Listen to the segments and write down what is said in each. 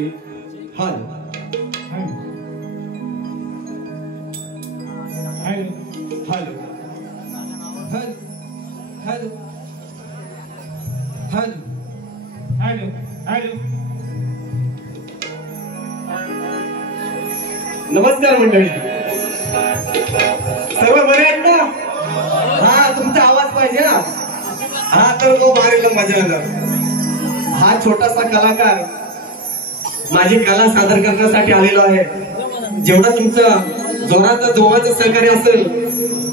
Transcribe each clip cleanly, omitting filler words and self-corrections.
ची हल हल हल हल हल हल हॅलो हॅलो. नमस्कार मंडळी, सर्व बरे आहेत ना? हा, तुमचा आवाज पाहिजे ना. हा तर तो मारेल मजा आला. हा छोटासा कलाकार माझी कला सादर करण्यासाठी आलेलो आहे. जेवढं तुमचं जोराचं जोमाचं सहकार्य असेल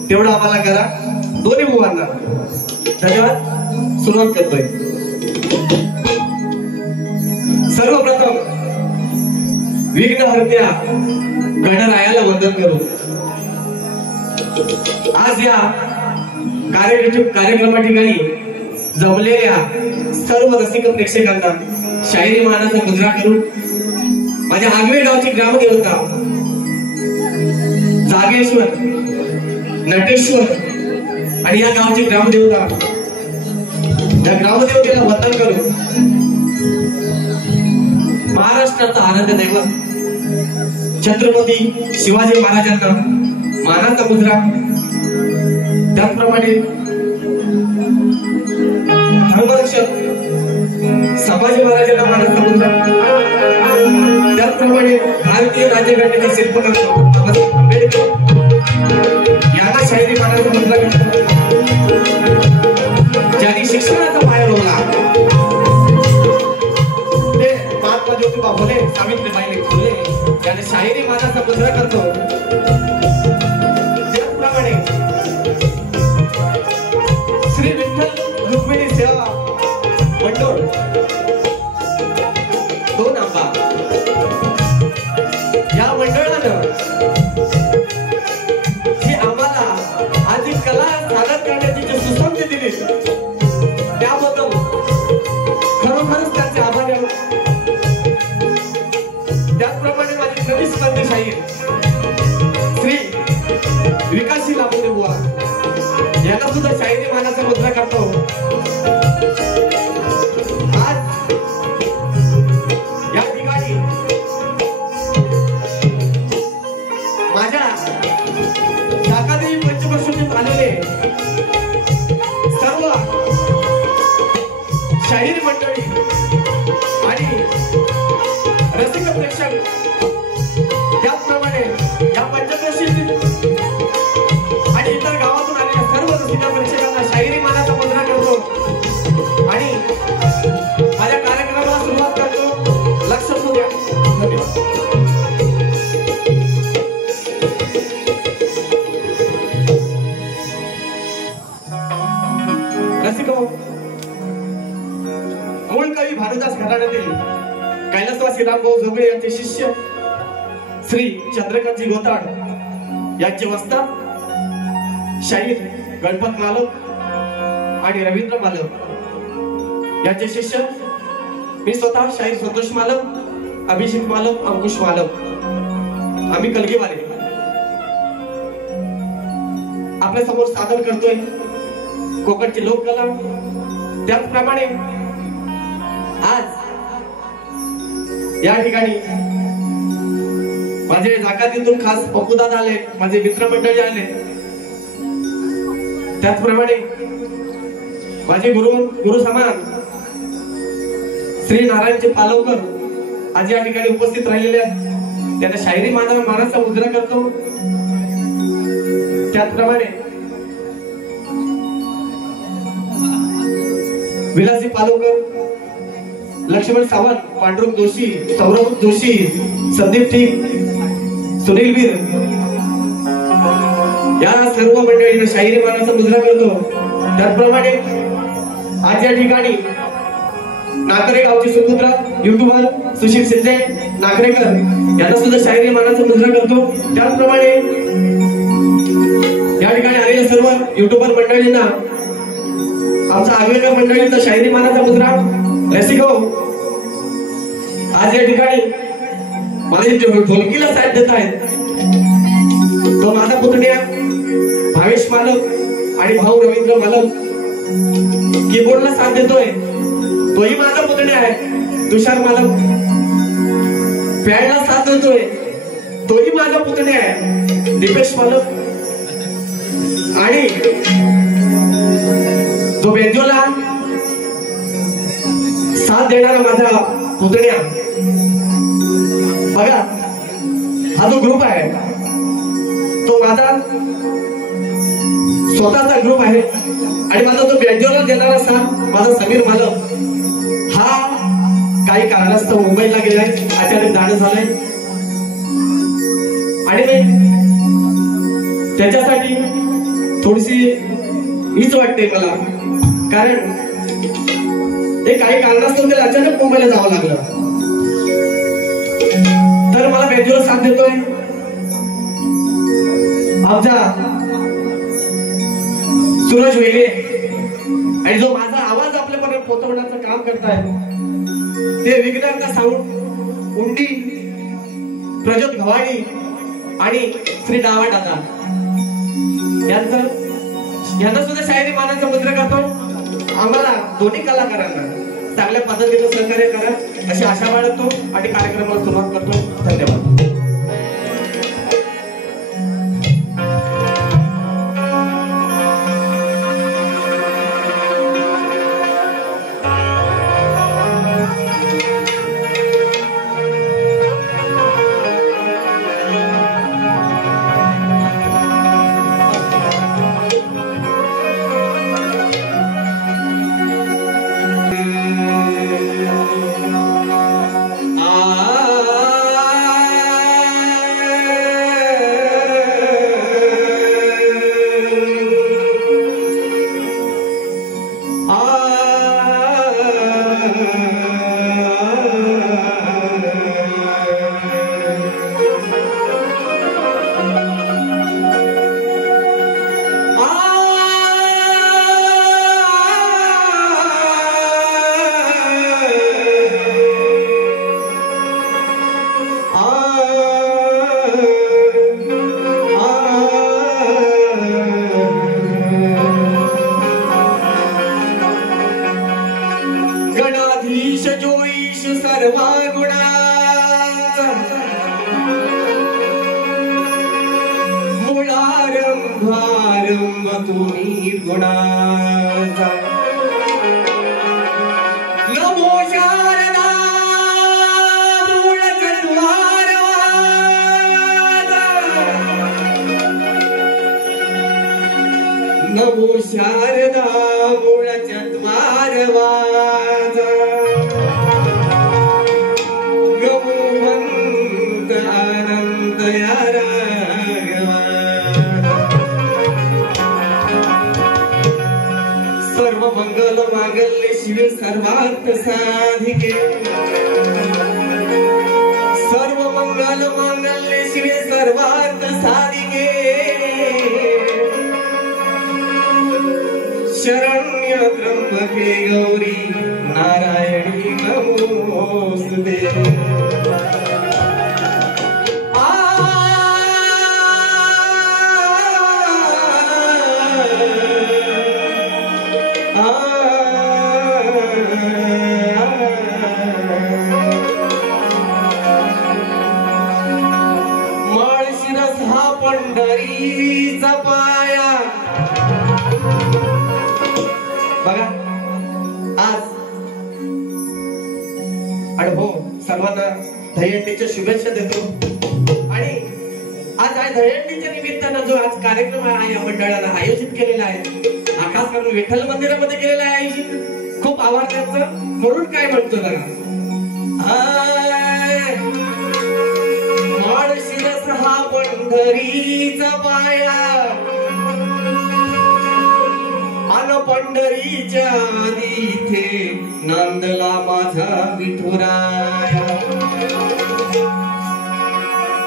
तेवढं आम्हाला करा. दोन्ही मुलांना धन्यवाद. सुरुवात करतोय. सर्वप्रथम विघ्नहर्त्या गणरायाला वंदन करू. आज या कार्यक्रमा ठिकाणी जमलेल्या सर्व रसिक प्रेक्षकांना शाहिरी मानाचा मुजरा करून माझ्या आगवे गावची ग्रामदेवता जागेश्वर नटेश्वर आणि या गावची ग्रामदेवता या ग्रामदेवतेला वंदन करून महाराष्ट्राचा आराध्य दैवत छत्रपती शिवाजी महाराजांना मानाचा मुजरा, त्याचप्रमाणे धर्मरक्षक संभाजी महाराजांना मानाचा मुजरा, त्याचप्रमाणे भारतीय राज्यघटनेचे शिल्पकार बाबासाहेब आंबेडकर यांना शाहिरी मानाचा मुजरा करतो. ज्यांनी शिक्षणाचा पाया रोवला ते महात्मा ज्योतिबा फुले, सावित्रीबाई फुले यांना शाहिरी मानाचा मुजरा करतो. त्याचप्रमाणे श्री विठ्ठल रुक्मिणी सेवा मंडळ दोन आंबा या मंडळानं जी आम्हाला आधी कला सादर करण्याची जी सुसंधी दिली त्याबद्दल खरोखरच त्यांचे आभारी आहोत. त्याचप्रमाणे माझी नवी स्पर्धी शाहीर श्री विकासी लाभोरे बुवा यांना सुद्धा शाहिरी मानाचा मुजरा करतो. आज या ठिकाणी माझ्या शाखादेवी पंचक्रोशीतून आलेले सर्व शाहीर मंडळी आणि रसिक प्रेक्षक, त्याचप्रमाणे या पंचक्रोशीतील आणि इतर गावातून आलेल्या सर्व रसिक प्रेक्षकांना शाहिरी मानाचा मुजरा करतो आणि माझ्या कार्यक्रमाला सुरुवात करतो. लक्ष असू द्या. धन्यवाद. रसिको, मूळ कवी भानुदास घराण्यातील कैलासवासी रामभाऊ जोगळे यांचे शिष्य श्री चंद्रकांतजी गोताड यांचे वस्ताद शाहीर गणपत मालक आणि रवींद्र मालक यांचे शिष्य मी स्वतः शाहीर संतोष मालक, अभिषेक मालक, अंकुश मालक, आम्ही कलगीवाले आपल्या समोर सादर करतोय कोकणची लोककला. त्याचप्रमाणे आज या ठिकाणी माझे जागातीतून खास पप्पूदादा आले, माझे मित्रमंडळी आले, त्याचप्रमाणे माझे गुरु समान श्री नारायणचे पालवकर आज या ठिकाणी उपस्थित राहिलेले आहेत. त्यांना शाहिरी मानाचा मुजरा करतो. त्याचप्रमाणे विलासी पालवकर, लक्ष्मण सावंत, पांडुरंग जोशी, सौरभ जोशी, संदीप ठीक, सुनील वीर या सर्व मंडळींना शाहिरी मानाचा मुजरा करतो. त्याचप्रमाणे आज या ठिकाणी नाकरे गावचे सुपुत्र युट्यूबर सुशील शिंदे नाकरेकर यांना सुद्धा शाहिरी मानाचा मुजरा करतो. त्याचप्रमाणे या ठिकाणी आलेल्या सर्व युट्यूबर मंडळींना आमचा आगवेकर मंडळींचा शाहिरी मानाचा मुजरा. रसिको, आज या ठिकाणी माझे ढोलकीला साथ देत आहेत तो माझा पुतण्या भावेश मालक आणि भाऊ रवींद्र मालक. कीबोर्डला साथ देतोय तोही माझा पुतण्या आहे तुषार मालक. पॅडला साथ देतोय तोही माझा पुतण्या आहे दीपेश मालक. आणि तो बेंजोला साथ देणारा माझा पुतण्या. बघा हा जो ग्रुप आहे तो माझा स्वतःचा ग्रुप आहे. आणि माझा तो बेंजोला देणारा साथ माझा समीर मालक हा काही कारणास्तव मुंबईला गेलाय, अचानक जाणं झालंय. आणि त्याच्यासाठी थोडीशी हीच वाटते मला, कारण ते काही कारणास्तव त्याला अचानक मुंबईला जावं लागलं. तर मला बेंजोला साथ देतोय आमचा सूरज वेगळे. आणि जो माझा आवाज आपल्यापर्यंत पोहोचवण्याचं काम करताय ते विघ्नहर्ता साऊंड उंडी प्रज्योत गव्हाणी आणि श्री डावा दादा यांना सुद्धा शायरी मानाचा मुद्रा करतो. आम्हाला दोन्ही कलाकारांना चांगल्या पद्धतीने सहकार्य करा अशी आशा बाळगतो आणि कार्यक्रमाला सुरुवात करतो. धन्यवाद. नमो शारदा मूळच्या द्वारवाजा गमोहंत आनंद या राघवा सर्व मंगल मांगल्ये शिवे सर्वार्थ साधिके सर्व मंगल मांगल्ये शिवे सर्वार्थ साधिके शरण्य त्र्यंबके गौरी नारायणी नमोस्तुते. माळशिरस हा पंढरीचा पाया. बघा आज आणि हो सर्वांना दहीहंडीच्या शुभेच्छा देतो. आणि आज आहे दहीहंडीच्या निमित्तानं जो आज कार्यक्रम आहे या मंडळाला आयोजित केलेला आहे, खास करून विठ्ठल मंदिरामध्ये केलेला आहे आयोजित. खूप आभार त्यांचं. म्हणून काय म्हणतो बघा, माळशिरस हा पंढरीचा पाया अन पंढरीच्या इथे नांदला माझा विठुराया.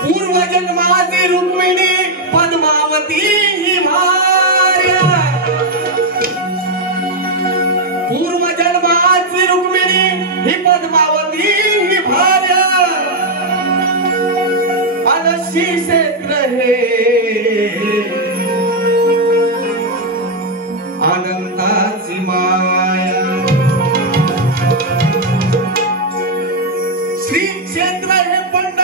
पूर्वजन्माची रुक्मिणी पद्मावती ही भार्या. पूर्वजन्माची रुक्मिणी ही पद्मावती ही भार्या. अन श्री क्षेत्र हे आनंदाची माया. श्री क्षेत्र हे पंढरी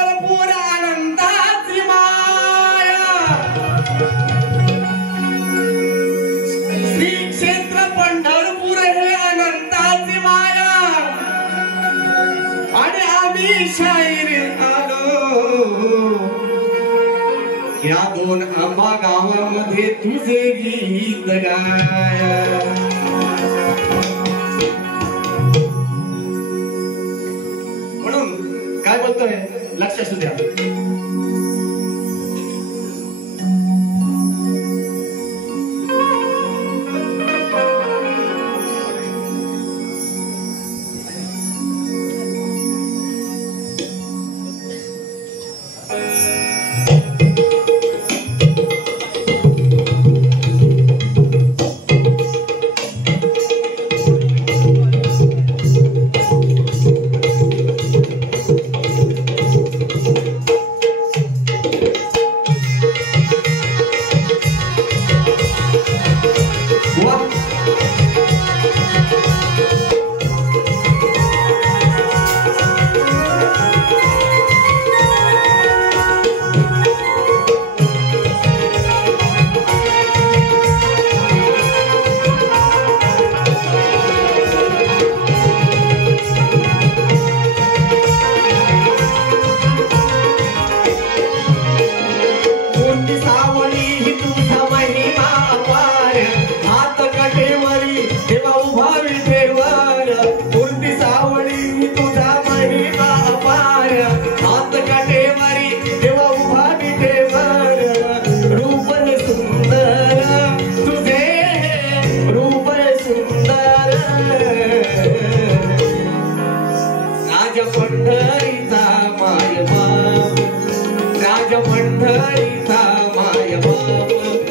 दोन आंबा गावामध्ये तुझे गीत गाया. म्हणून काय बोलतोय लक्ष असू द्या. राज पंढरीचा माय बाप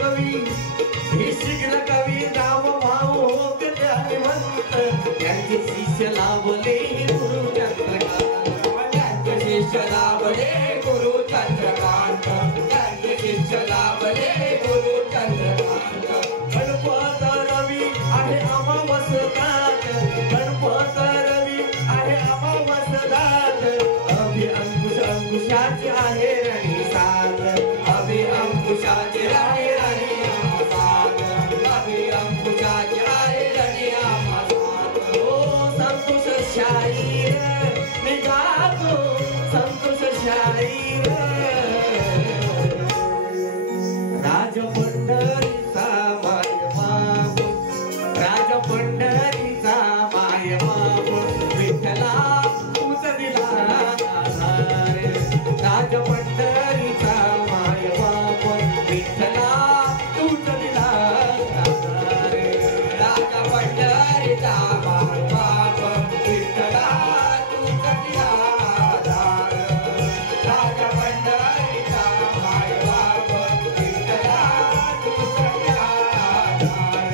कवी हे शीघ्र कवी राम भाऊ होते ध्यानवंत त्यांचे शिष्य लाभले गुरु चंद्रकांत त्यांचे शिष्य लाभले गुरु चंद्रकांत त्यांचे शिष्य लाभले गुरु चंद्रकांत गणपत रवी आहे अमावस्यात गणपत रवी आहे अमावस्यात अभि अंकुश अंकुशाचे आहे रणी साथ अभि अंकुशाचे आहे रणी साथ अभि अंकुशाचे आहे रणी साथ ओ संतोष शाहीर निघातो संतोष शाहीर राज पंढरीचा माय बाप राज पंढरीचा माय बाप विठ्ठला तूच दिला आधार राज पंढरीचा माय बाप विठ्ठला तूच दिला आधार राज पंढरीचा माय बाप विठ्ठला तूच दिला आधार राज पंढरीचा माय बाप विठ्ठला तूच दिला आधार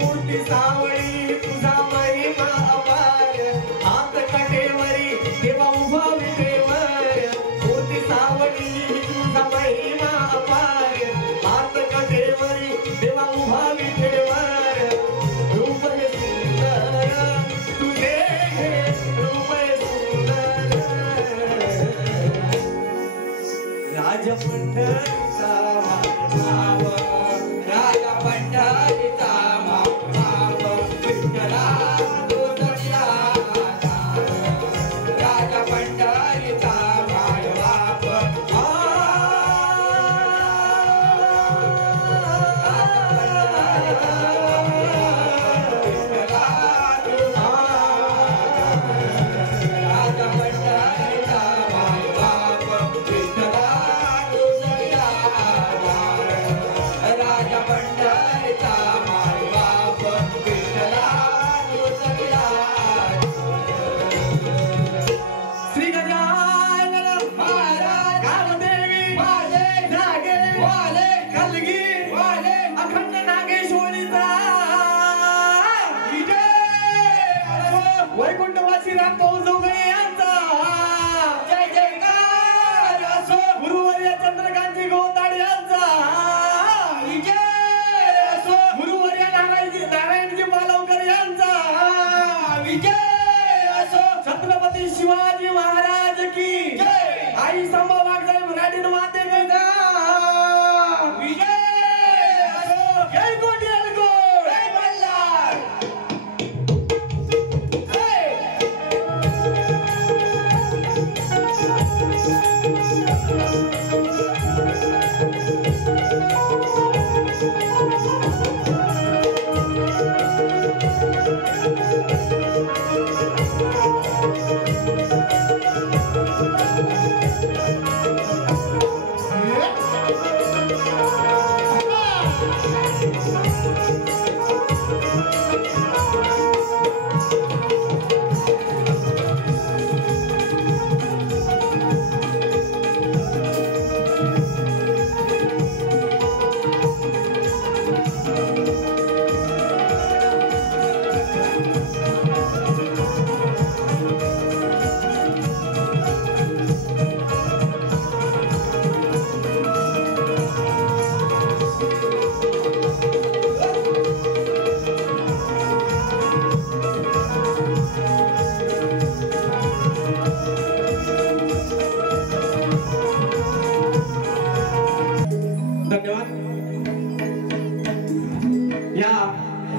मूर्ती सावळी तुझा महिमा अपार हात कटेवरी देवा उभा विटेवर मूर्ती सावळी तुझा महिमा अपार हात कटेवरी देवा उभा विटेवर रूप हे सुंदर तुझे हे रूप हे सुंदर राज पंढरीचा माय बाप राज पंढरीचा माय बाप विठ्ठला तूच दिला आधार राज पंढरीचा माय बाप राज पंढरीचा माय बाप विठ्ठला तूच दिला आधार राज पंढरीचा माय बाप विठ्ठला तूच दिला श्री गजानन महाराज कालदेवी वाले नागे वाले कलगी वाले अखंड नागेश्वरीचा वैकुंठवासी रामभाऊ जोगळे यांचा जय जयकार असो गुरुवर्य चंद्रकांतजी गोताड यांचा विजय असो गुरुवर्य नारायणजी मालवकर यांचा विजय असो छत्रपती शिवाजी महाराज की जय आई संभा वागजाई मराठी माते गंगा विजय असो जय कोटी अलगोड जय मल्हार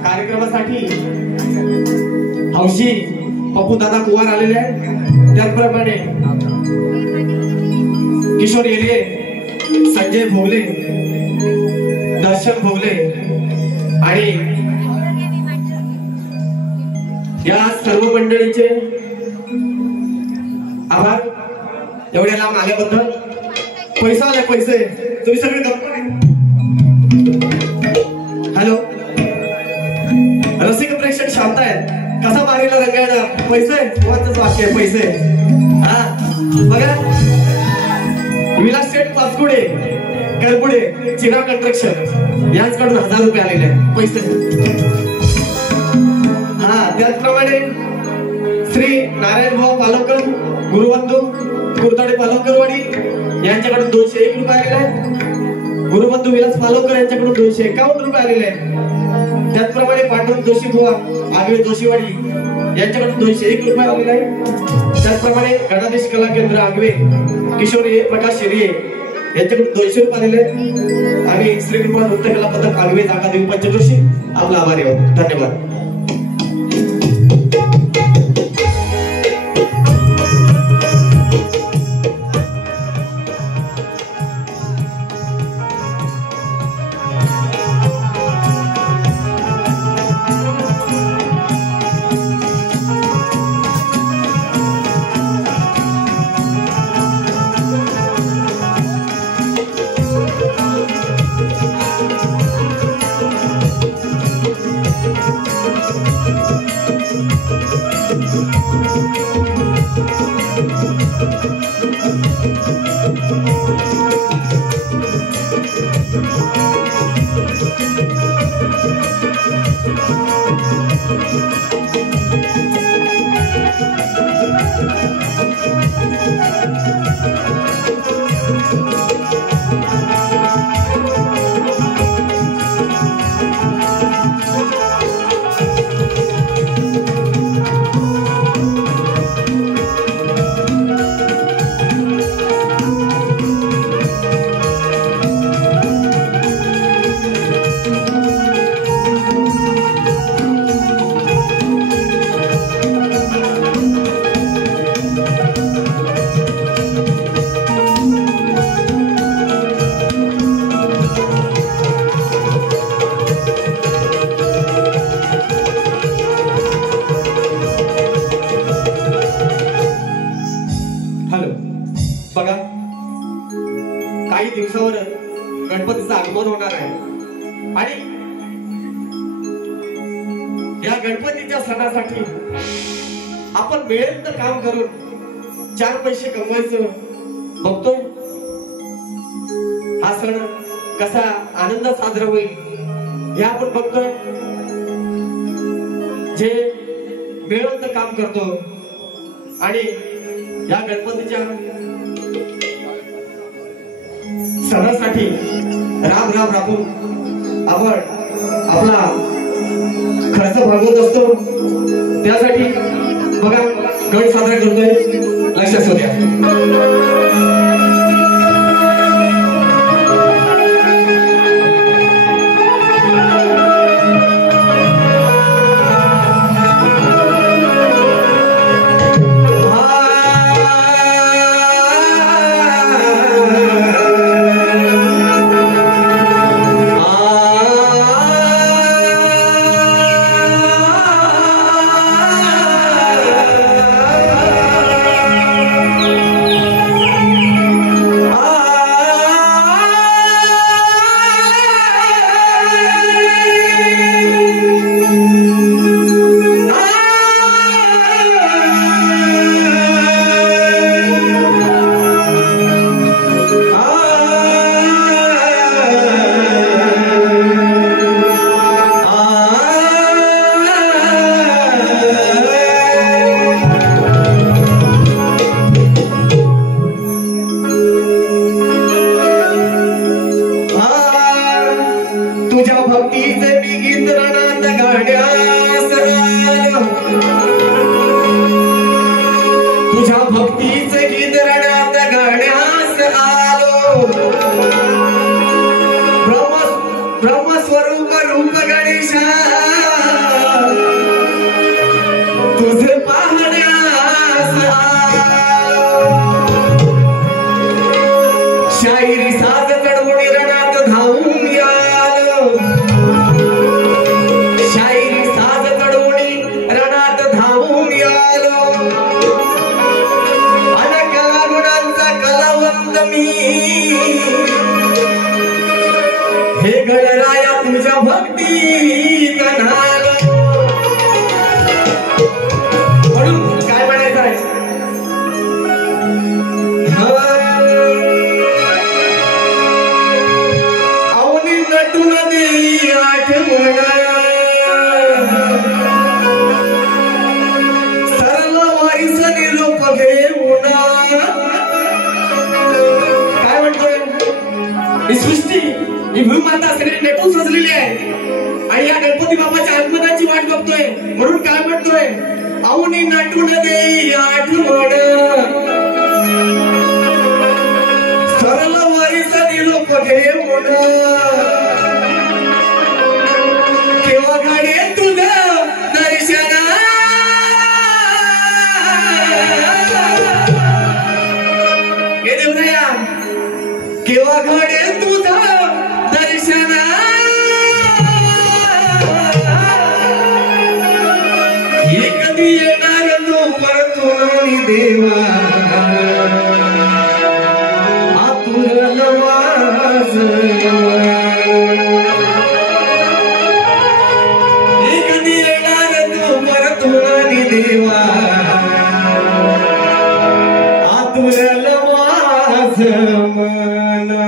कार्यक्रमासाठी हौशी पप्पू दादा कुवार आलेले आहेत त्याचप्रमाणे किशोर येले संजय भोगले दर्शन भोगले आणि या सर्व मंडळीचे आभार एवढ्या लांब आल्याबद्दल पैसा आले पैसे तुम्ही सगळे गप्प हॅलो रसिक प्रेक्षक शांत आहेत कसा मारीला रंगायला पैसे कोणतंच वाक्य आहे पैसे हा बघा विलास शेठ पाचकुडे करपुडे चिरा कंस्ट्रक्शन यांच्याकडून 1000 रुपये आलेले आहेत पैसे. हा त्याचप्रमाणे श्री नारायण भाऊ पालवकर गुरुबंधू कुरतडे पालवकरवाडी यांच्याकडून 201 रुपये आलेले आहेत. गुरुबंधू विलास पालवकर यांच्याकडून 251 रुपये आलेले आहेत. त्याचप्रमाणे पांडुरंग जोशी बुवा आगवे जोशीवाडी यांच्याकडून 201 रुपये आलेले आहेत. त्याचप्रमाणे गणाधीश कला केंद्र आगवे किशोर प्रकाश शेरिये यांच्याकडून 200 रुपये आलेले आहेत. आणि श्रीकृपा नृत्य कला पथक आगवे जागा देव पंचक्रोशी आपला आभारी आहोत. धन्यवाद. काही दिवसावर गणपतीचं आगमन होणार आहे आणि या गणपतीच्या सणासाठी आपण मिळेल तर काम करून 4 पैसे कमवायचं बघतोय. हा सण कसा आनंदात साजरा होईल हे आपण बघतोय. जे मिळेल तर काम करतो आणि या गणपतीच्या सणासाठी राम राम राबून आपण आपला खर्च भागवत असतो. त्यासाठी बघा गण साजरा करतोय. लक्षात असू द्या. सगळी नेटून सजलेली आहे आणि या गणपती बाबाच्या आगमनाची वाट बघतोय म्हणून काय म्हणतोय औनी नटून देई आठवण सरल वरिस निरोप घेऊन केव्हा घडे तुझं दर्शन हे देवराया केव्हा घडे तुझं दर्शन हे कधी येणार तो परतून देवा आतुरल वाज हे कधी येणार तो परतून देवा आतुरल वाज मना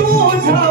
Gocha,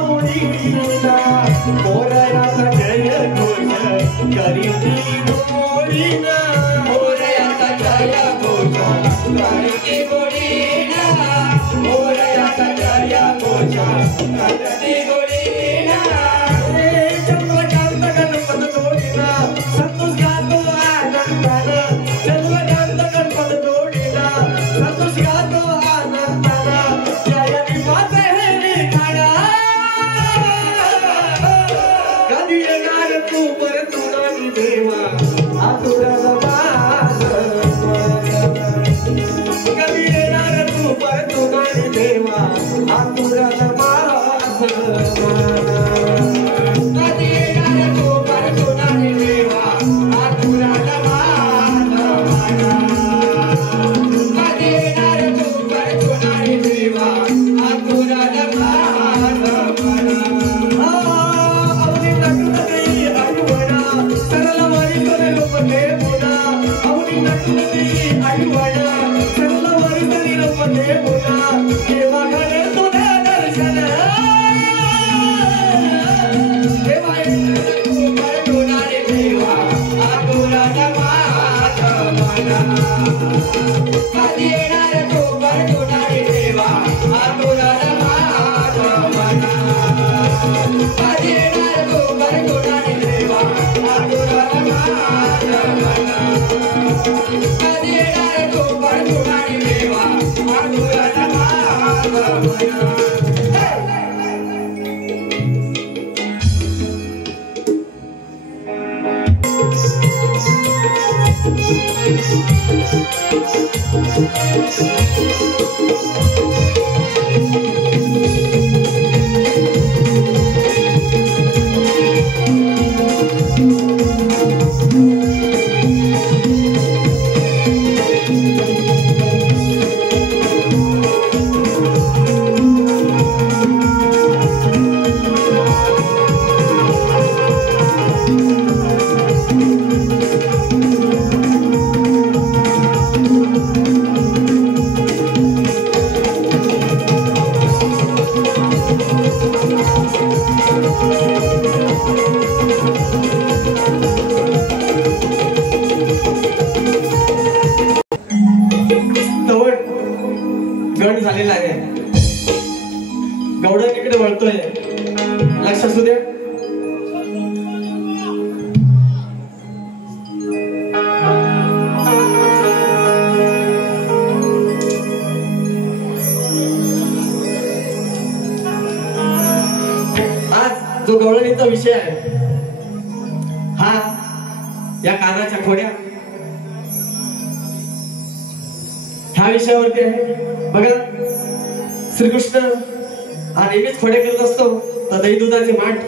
जो गवळणीचा विषय आहे हा या कानाच्या खोड्या ह्या विषयावरती आहे बघा. श्रीकृष्ण हा नेहमीच खोड्या करत असतो. तर दही दुधाचे माठ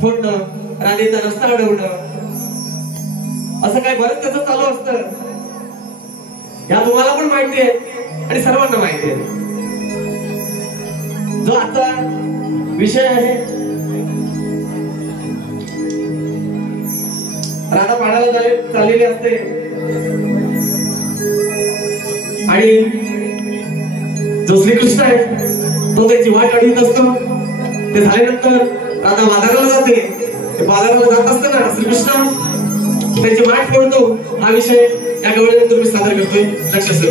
फोडणं, राधेचा रस्ता अडवणं, असं काय बरंच त्याचं चालू असतं. या तुम्हाला पण माहिती आहे आणि सर्वांना माहिती आहे. जो आता विषय आहे राधा पाण्याला चाललेली असते आणि जो श्रीकृष्ण आहे तो त्याची वाट अडवत असतो. ते झाल्यानंतर राधा बाजाराला जाते. बाजाराला जात असताना श्रीकृष्ण त्याची वाट फोडतो. हा विषय या गवळणीतून मी सादर करतोय. लक्ष असू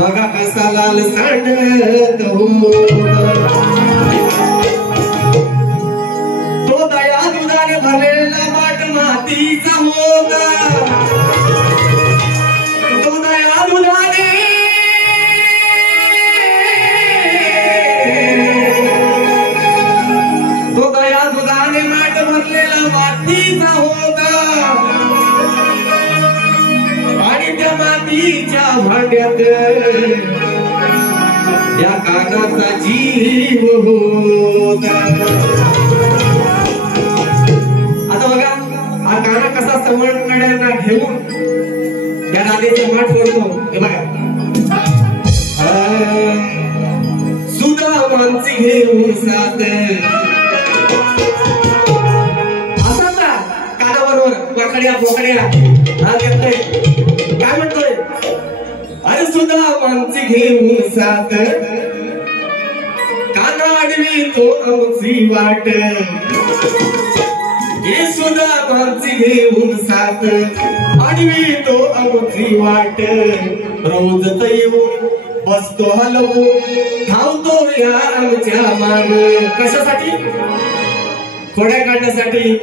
बघा कसा लाल सांडत तो दया दुधाने भरलेला वाट मातीचा होता. तो दया दुधाने माठ भरलेला मातीचा होता आणि त्या मातीच्या भांड्यात या कानाचा जीव होता. आता बघा हा काना कसा समोरकडे घेऊन या राधेचा माठ फोडतो. हे बघा सुदामांची घेऊन साथ पोकड्या हा घेतोय. काय म्हणतोय? अरे सुद्धा माणसी घेऊन साथ काना आडवी तो आमची वाट हे सुद्धा मागची घेऊन साथ आडवी तो आमची वाट रोजच येऊन बसतो हलवू धावतो या आमच्या माग कशासाठी खोड्या काढण्यासाठी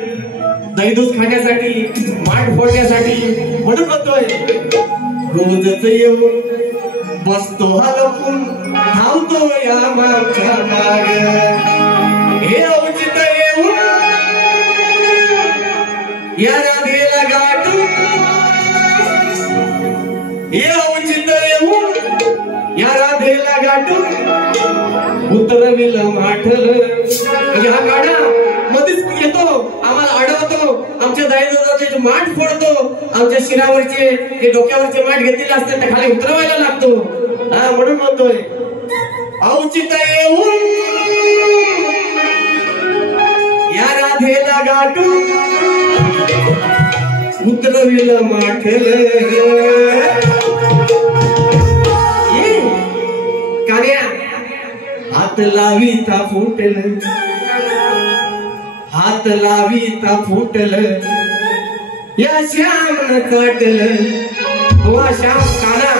दहीदूध खाण्यासाठी माठ फोडण्यासाठी म्हणून म्हणतोय रोजच येऊन बसतो हलवून धावतो या मागच्या माग हे औचित येऊन या राधेला गाठून हे औचित येऊन या राधेला गाठून उतरविल माठल म्हणजे हा गाडा मध्येच येतो आम्हाला अडवतो आमच्या दाईदाचे माठ फोडतो आमच्या शिरावरचे जे डोक्यावरचे माठ घेतलेले असतात ते खाली उतरवायला लागतो हा म्हणून म्हणतोय औचित येऊन या राधेला गाठून उतरविल माठल कान्या हात लावीता फुटल हात लावीता फुटल या श्यामन काटल हो श्याम काना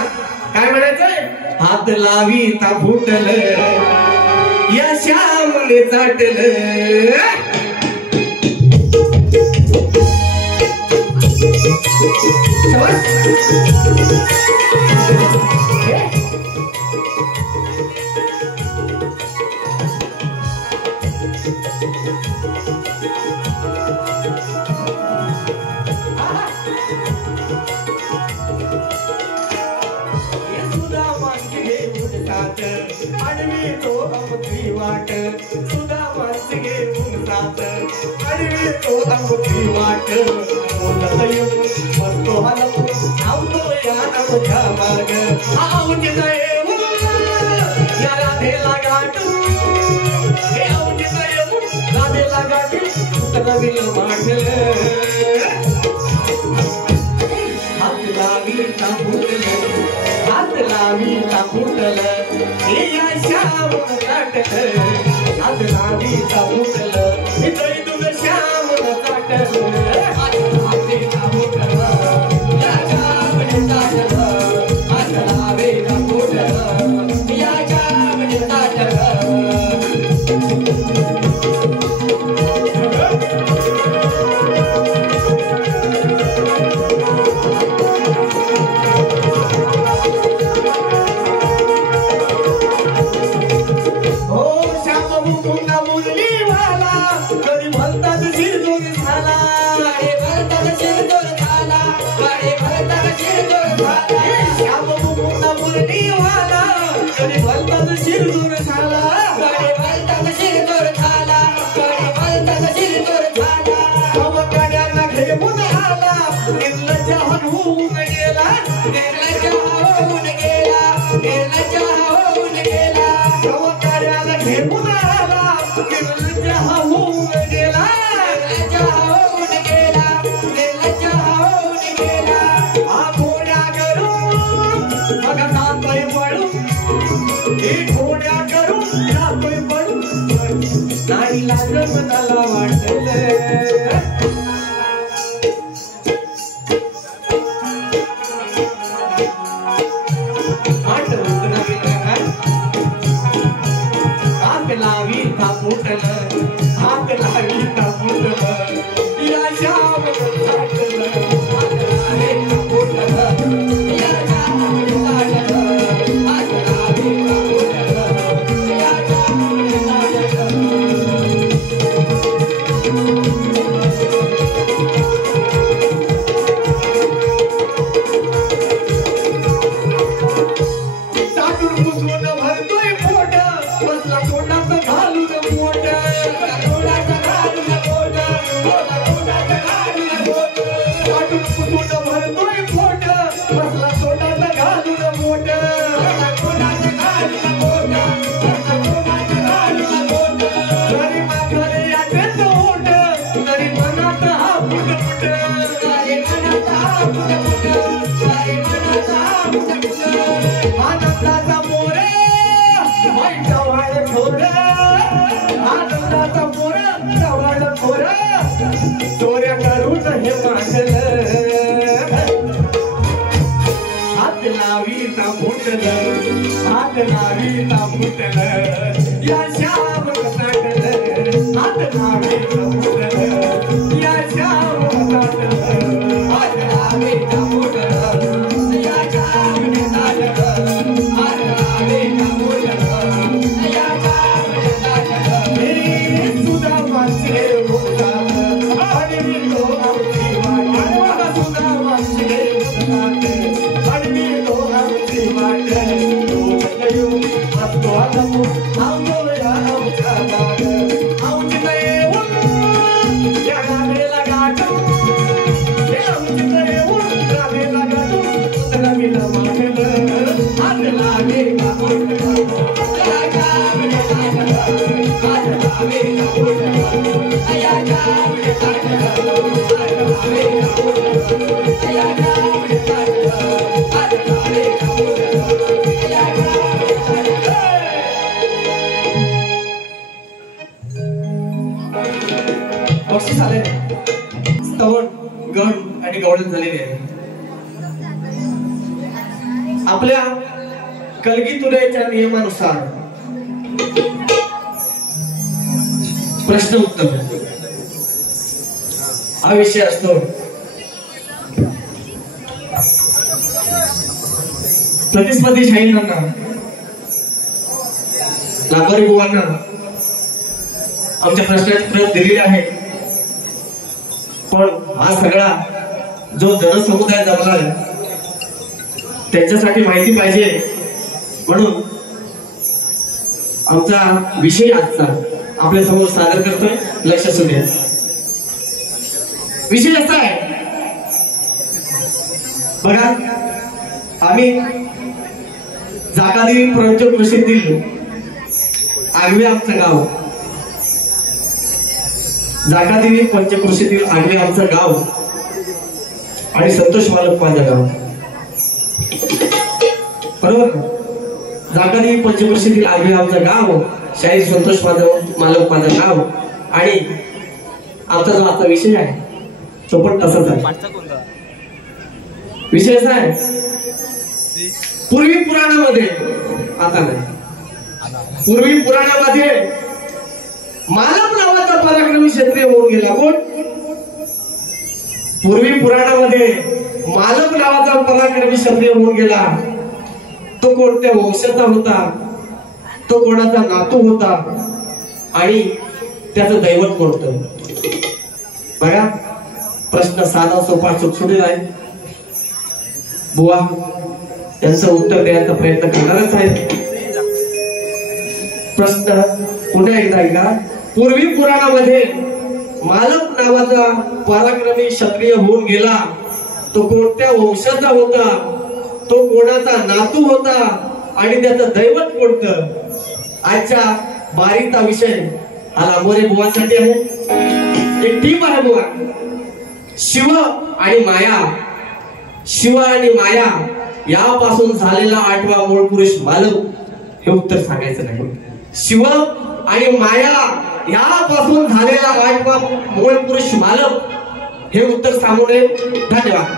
काय म्हणायचंय हात लावीता फुटल या श्यामने चाटल आडवी तो आमची वाट सुद्धा माणसे घेऊन साथ आडवी तो आमची वाट बोलत येऊन बसतो हलवून धावतो या आमच्या माग औचित येऊन या राधेला गाठून हे औचित येऊन राधेला गाठून उतरविल माठल हात लावीता फुटल हात लावीता फुटल या श्याम चाटल हात लावीता फुटल हे तरी तुझं श्याम चाटल हात लावीता फुटल या श्याम चाटल हात लावीता फुटल या श्याम चाटल घालून मोठ्या बक्षीस आले स्तवन गण आणि गवळण झालेले आहे. आपल्या कलगीतुरेच्या नियमानुसार प्रश्न उत्तर हा विषय असतो. प्रतिस्पर्धी शाहीरांना लाभारी बुवांना आमच्या प्रश्नाचे उत्तर दिलेले आहे. पण हा सगळा जो जनसमुदाय जमलाय त्यांच्यासाठी माहिती पाहिजे म्हणून आमचा विषय आजचा आपल्या समोर सादर करतोय. लक्ष असू द्या. विषय असा आहे बघा, आम्ही जागादेवी पंचक्रोशीतील आगवे आमचं गाव, जागादेवी पंचक्रोशीतील आगवे आमचं गाव आणि संतोष मालक माझं गाव, बरोबर. जागादेवी पंचक्रोशीतील आगवे आमचं गाव, शाहीर संतोष मालक माझं गाव आणि आमचा जो आजचा विषय आहे तो पण तसाच आहे. विषय असा आहे, पूर्वी पुराणामध्ये, आता नाही, पूर्वी पुराणामध्ये मालक नावाचा पराक्रमी क्षत्रिय होऊन गेला. कोण? पूर्वी पुराणामध्ये मालक नावाचा पराक्रमी क्षत्रिय होऊन गेला. तो कोणत्या वंशाचा होता, तो कोणाचा नातू होता आणि त्याचं दैवत कोणतं? बघा, प्रश्न साधा सोपा सुटसुटीत आहे. बुवा यांचं उत्तर द्यायचा प्रयत्न करणारच आहे. प्रश्न पुन्हा एकदा ऐका. पूर्वी पुराणामध्ये मालक नावाचा पराक्रमी क्षत्रिय होऊन गेला. तो कोणत्या वंशाचा होता, तो कोणाचा नातू होता आणि त्याचं दैवत कोणतं? आजच्या बारीचा विषय हा लांबोरे बुवासाठी आहे. एक टीम आहे बुवा. शिव आणि माया, शिव आणि माया यापासून झालेला आठवा मूळ पुरुष मालक, हे उत्तर सांगायचं नाही. शिव आणि माया यापासून झालेला आठवा मूळ पुरुष मालक, हे उत्तर सांगू नये. धन्यवाद.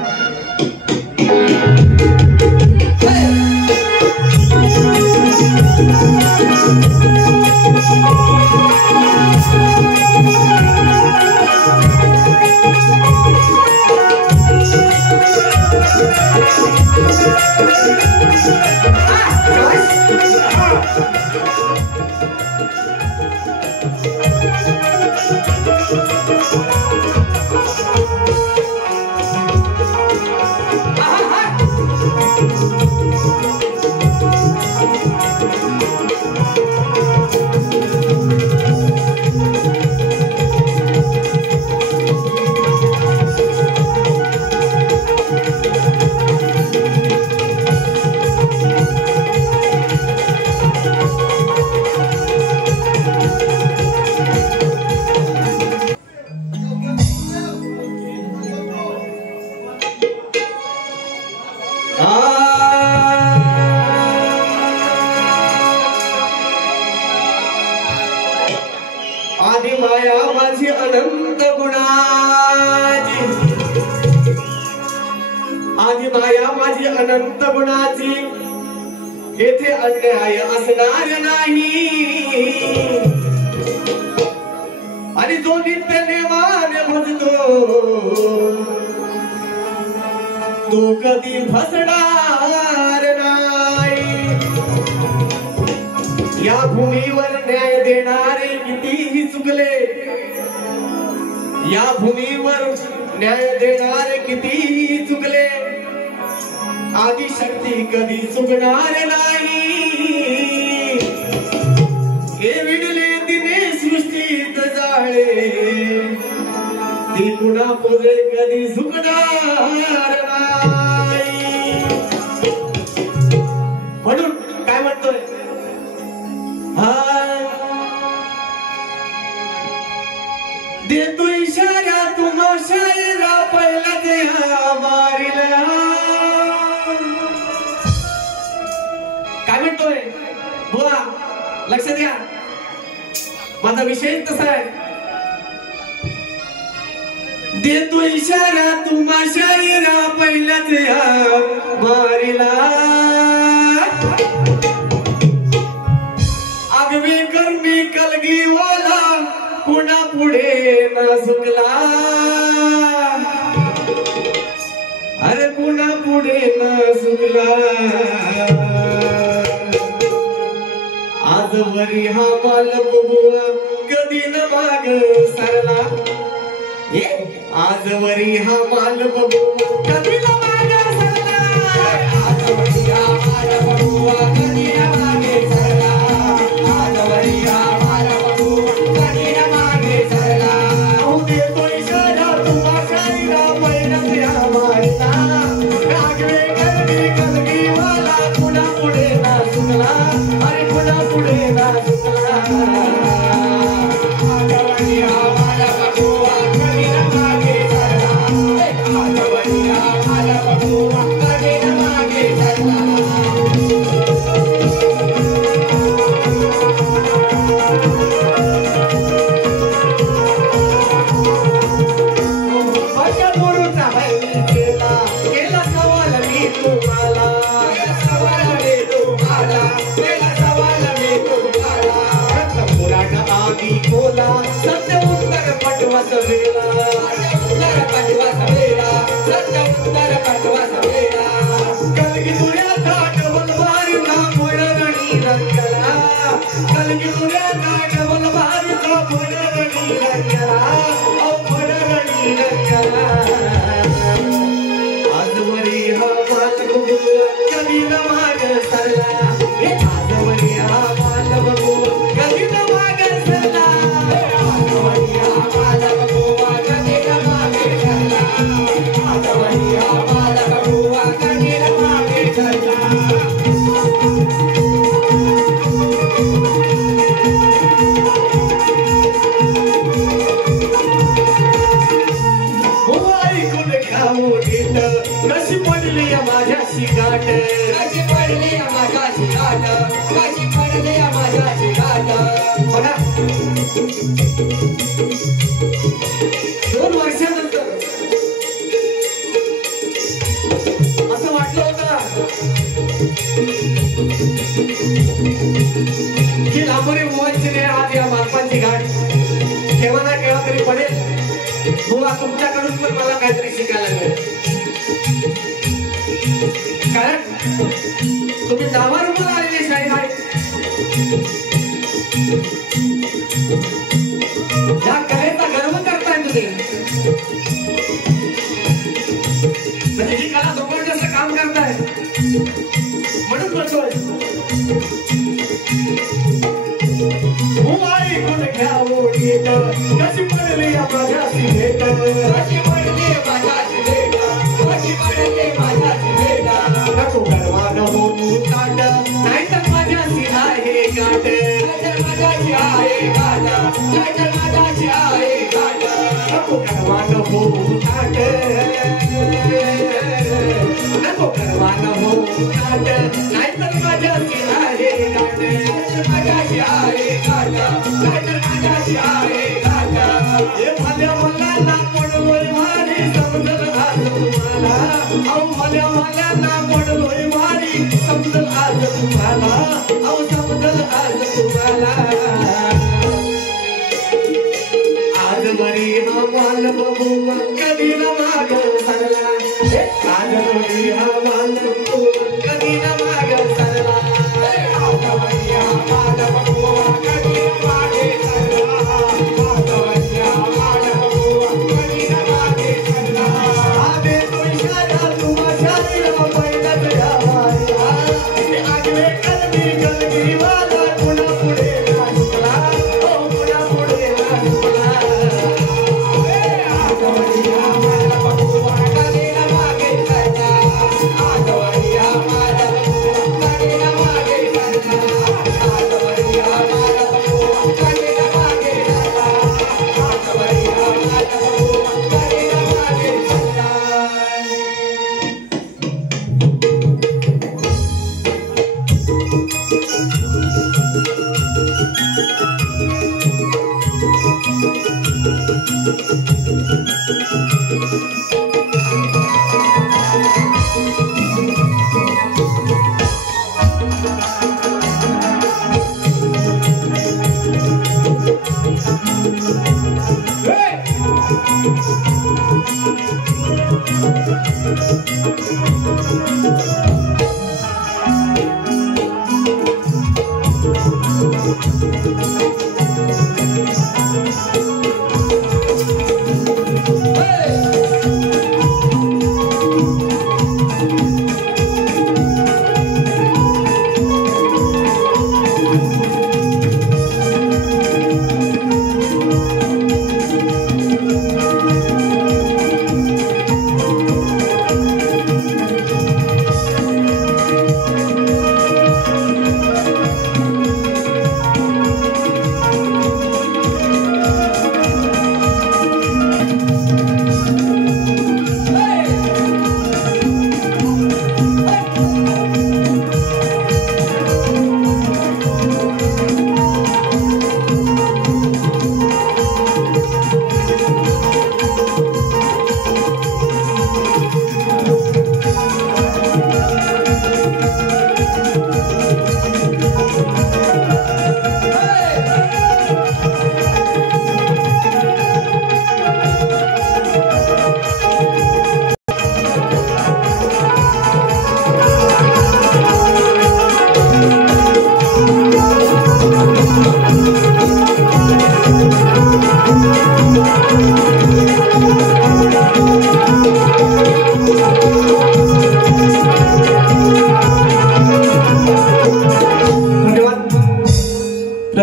आदि माया माझी अनंत गुणाची, आदि माया माझी अनंत गुणाची, येथे अन्याय असणार नाही. आणि जो नित्य नेमाने भजतो तो कधी फसणार नाही. या भूमीवर न्याय देणारे कितीही चुकले, या भूमीवर न्याय देणारे किती चुकले, आदिशक्ती कधी चुकणार नाही. हे विडले तिने सृष्टीत जाळे, ती पुन्हा पुढे कधी झुकणार नाही. म्हणून काय म्हणतोय, देतो इशारा तुम्हा शायरा पहिला देहा मारिला. काय म्हणतोय बुवा, लक्ष द्या, माझा विषय तसा आहे. देतो इशारा तुम्हा शायरा पहिला देहा मारिला. आगवे कर्मी कलगी वाला पुन्हा पुढे न झुकला. अरे पुन्हा पुढे न झुकला. आजवरी हा माल बघुआ कधी न माग सरला. आजवरी हा माल बघुआ कधी न माग सरला. आजवरी हा माल बघुआ कधी न माग सरला. आजवरी हा माल बघुआ कधी न माग सरला. देतो इशारा तुम्हा शायरा पहिला देहा मारिला. आगवे कर्मी कलगी वाला पुन्हा पुढे ना झुकला. अरे पुन्हा पुढे ना झुकला. आजवरी हा माल बघुआ कधी न माग सरला. आजवरी हा माल बघुआ कधी न माग सरला. सत्य उत्तर पटवा सवेला. उत्तर पटवा सवेला. सत्य उत्तर पटवा सवेला. कलगी तुझ्या डबल बारीचा मोडगणी रंगला. कलगी तुझ्या डबल बारीचा मोडगणी रंगला. मोडगणी रंगला. आजवरी हा माल बघुआ कधी न माग सरला. आजवरी हा माल बघुआ कधी न माग सरला. आजवरी हा माल बघुआ कधी न माग सरला. आजवरी हा माल बघुआ कधी न माग सरला. कशी पडली माझ्याशी गाठ. कशी पडली माझ्याशी गाठ. कशी पडली माझ्याशी गाठ. बघा 2 वर्षानंतर असं वाटलं होतं की लांबोरी बुवांची आज या मालपांची गाठ केव्हा ना केव्हा तरी पडेल. बुवा तुमच्याकडून पण मला काहीतरी शिकायला मिळेल. कारण तुम्ही नावारूपाला आलेले शाहीर आहे. या कलेचा गर्व करताय तुम्ही. म्हणजे ही कला जोपासण्याचं काम करताय म्हणून म्हणतोय. ऐकून घ्यावं गीत कशी पडली माझ्याशी भेट. कशी पडली माझ्याशी भेट. कशी पडली माझ्याशी भेट. नको गर्वा नको तू ताट. नाहीतर माझ्याशी आहे गाठ. नाहीतर माझ्याशी आहे गाठ. नाहीतर माझ्याशी आहे गाठ. नको गर्वा नको तू ताट. नको गर्वा नको ताट. नाहीतर माझ्याशी आहे गाठ. नाहीतर माझ्याशी आहे गाठ. नाहीतर माझ्याशी आहे गाठ. हे भल्या भल्यांना पडलोय भारी समजल आज तुम्हाला. अहो भल्या भल्यांना पडलोय भारी समजल आज तुम्हाला. अहो समजल आज तुम्हाला. आजवरी हा माल बघुआ कधी न माग सरला. आजवरी हा माल बघुआ कधी न माग सरला. आजवरी हा माल बघुआ कधी न माग सरला. आजवरी हा माल बघुआ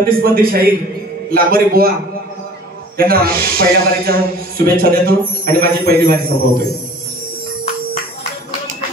प्रतिस्पर्धी शाहीर लांबोरे बुवा यांना पहिल्या वारीच्या शुभेच्छा देतो आणि माझी पहिली वारी संपवतोय.